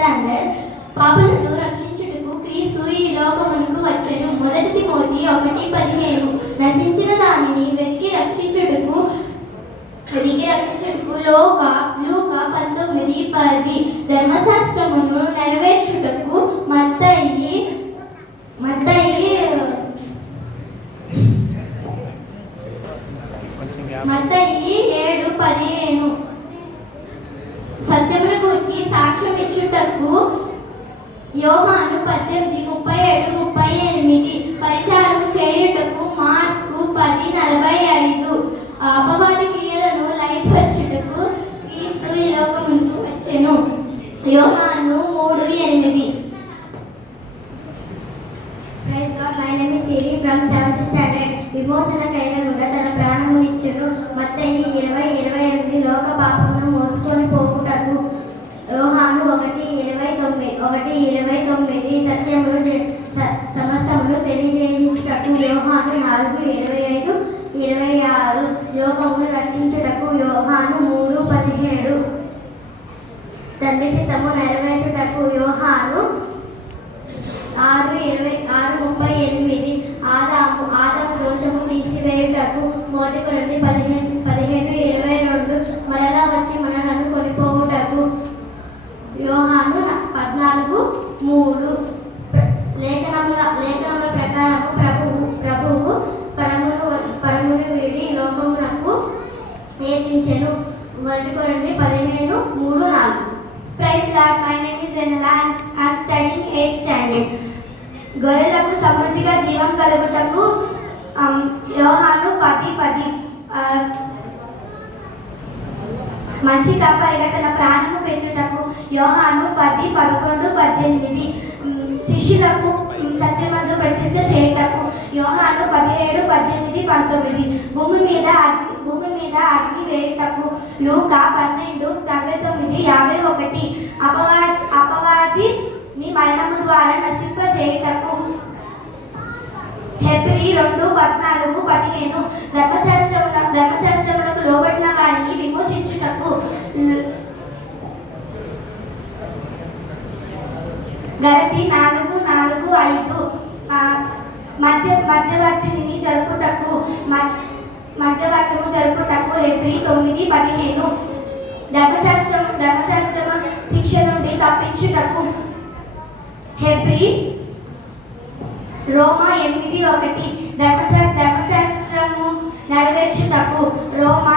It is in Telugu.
స్టాండర్డ్. పాపులను రక్షించుటకు క్రీస్తు ఈ లోకమునకు వచ్చెను. మొదటి తిమోతి 1:15. నశించిన దానిని వెతికి రక్షించుటకు లూకా 19:10. ధర్మశాస్త్రమును నెరవేర్చుటకు మత్తయి 7:15. సత్యమును గూర్చి సాక్ష్యం ఇచ్చుటకు యోహాను 18:37-38. పరిచారము చేయుటకు మార్కు 10:45. అపవాది క్రియలను లయపరచుటకు క్రీస్తు ఈ లోకమునకు వచ్చెను. యోహాను 3:8. Praise God, my name is Siri from 7th standard. విమోచన కైలముగా తన ప్రాణమునిచ్చెను. మత్తయి 20:28. లోక పాపమును మోసుకొని పోవుటకు యోహాను 1:29. సత్యమును సమస్తమును తెలియజేయుటకు యోహాను 4:25-26. లోకమును రక్షించుటకు యోహాను 3:17. తండ్రి చిత్తము నెరవేర్చుటకు యోహాను 6:38. ఆదాము దోషము తీసివేయుటకు మొదటి కొరింథీ 15:22. మరలా వచ్చి మనలను కొనిపోవుటకు యోహాను 14:3. లేఖనముల ప్రకారము ప్రభువు పరమును వీడి లోకమునకు ఏతించెను. మొదటి కొరింథీ 15:3-4. Praise God, my name is Janala and I am studying 8th standard. గొర్రెలకు సమృద్ధిగా జీవం కలుగుటకు యోహాను 10:10. మంచి కాపరిగా తన ప్రాణము పెట్టుటకు యోహాను 10:11-18. శిష్యులకు సత్యమందు ప్రతిష్ఠ చేయుటకు యోహాను 17:18-19. భూమి మీద అగ్ని వేయుటకు లూకా 12:49-51. అపవాదిని మరణము ద్వారా నశింప చేయుటకు హెబ్రీ 2:14-15. ధర్మశాస్త్రములకు లోబడిన వారిని విమోచించుటకు గలతీ 4:4-5. మధ్యవర్తిని జరుపుటకు హెబ్రీ 9:15. ధర్మశాస్త్రము శిక్ష నుండి తప్పించుటకు హెబ్రీ రోమా 8:1. ధర్మశాస్త్రము నెరవేర్చుటకు రోమా